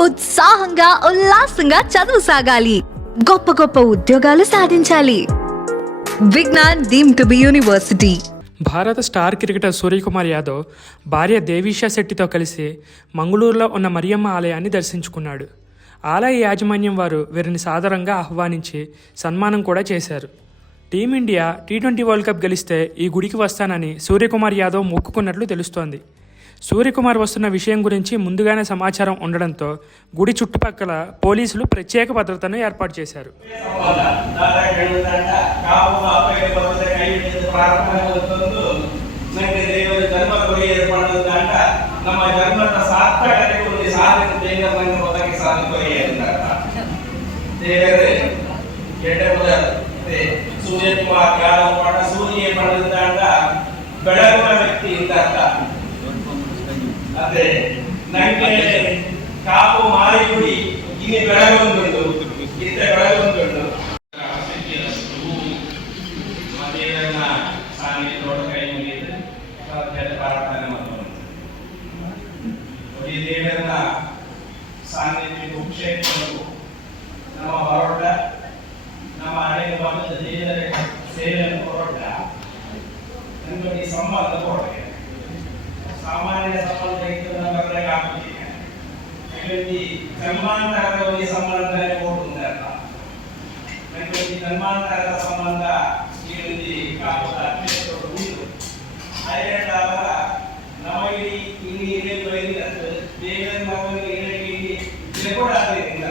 ఉత్సాహంగా ఉల్లాసంగా చదువు సాగాలి. గొప్ప గొప్ప ఉద్యోగాలు సాధించాలి. Vignan deem to be university. భారత స్టార్ క్రికెటర్ సూర్యకుమార్ యాదవ్ భార్య దేవీషా శెట్టితో కలిసి మంగళూరులో ఉన్న మరియమ్మ ఆలయాన్ని దర్శించుకున్నాడు. ఆలయ యాజమాన్యం వారు వీరిని సాధారణంగా ఆహ్వానించి సన్మానం కూడా చేశారు. Team India T twenty world cup గెలిస్తే ఈ గుడికి వస్తానని సూర్యకుమార్ యాదవ్ మొక్కుకున్నట్లు తెలుస్తోంది. సూర్యకుమార్ వస్తున్న విషయం గురించి ముందుగానే సమాచారం ఉండడంతో గుడి చుట్టుపక్కల పోలీసులు ప్రత్యేక భద్రతను ఏర్పాటు చేశారు ಕಾವು ಅಪ್ಪಗೆ ಅಂದ್ರೆ ನಂಗೆ ಕಾಪು ಮಾರಿಗುಡಿ ಇಲ್ಲಿ ಬೆಳಗೊಂದುಂಡು ಇಂಥ ಬೆಳಗೊಂದುಂಡು ಸಾನ್ನಿಧ್ಯ ದೇವರ ಸಾಮಾನ್ಯ ಸಂಬಂಧ ఇటువంటి జన్మాంతరలోని సంబంధం కోరుకుంటారు ఇటువంటి జన్మాంతర సంబంధ ఇటువంటి కాకుండా అదేవిధంగా నమగిరి ఇన్ని ఇరవై పోయింది దేవేంద్ర బాబు కూడా అదే కూడా